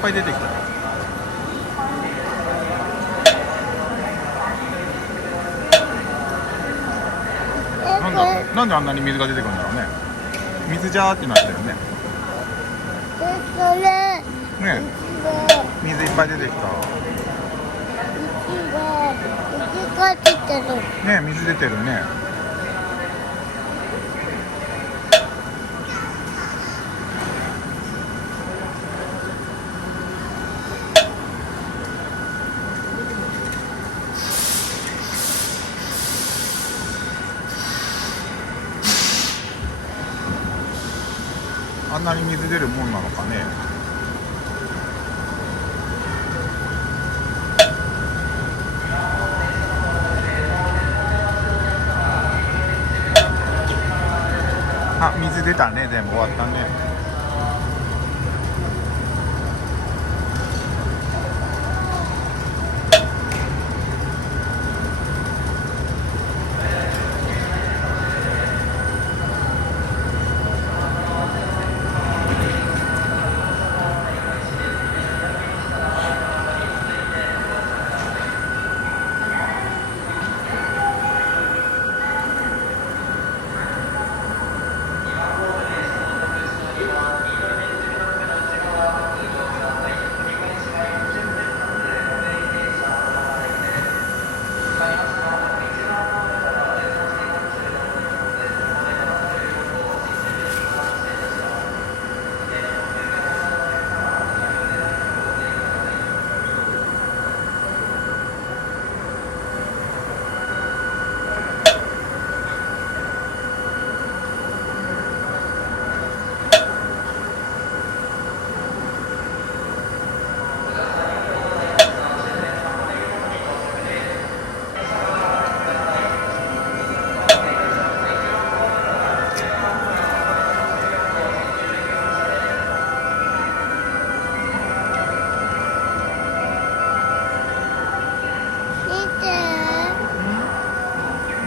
ぱい出てきた。なんであんなに水が出てくるんだろうね。水ジャーってなってるね。ね、水いっぱい出てきた。ね、水出てるね。あんなに水出るもんなのかね。あ、水出たね。全部終わったね。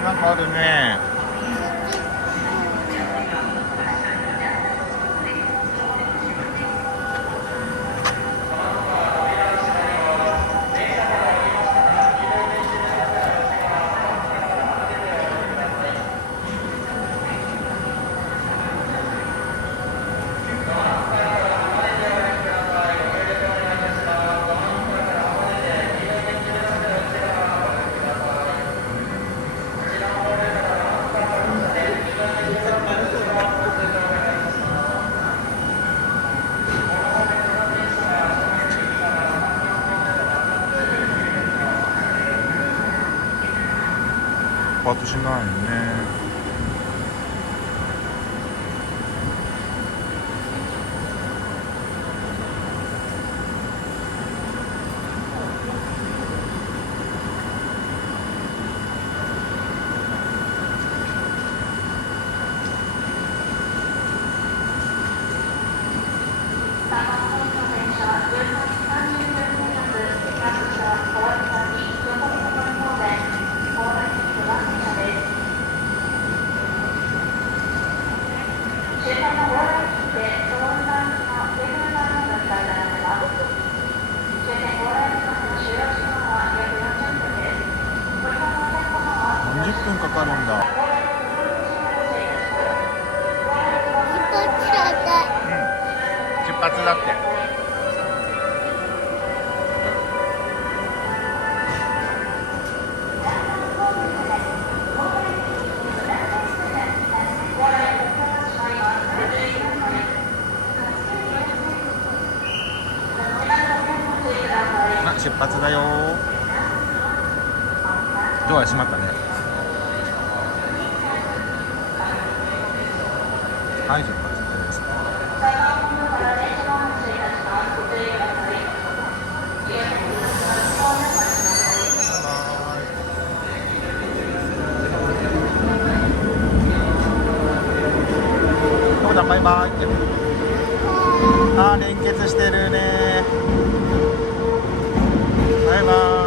なんかあるね。パートしないね。30分かかるんだ。出発だって。あ、出発だよ。ドア閉まったね。はい、出発です。バイバイ。バイバイって。あー、連結してるね。バイバイ。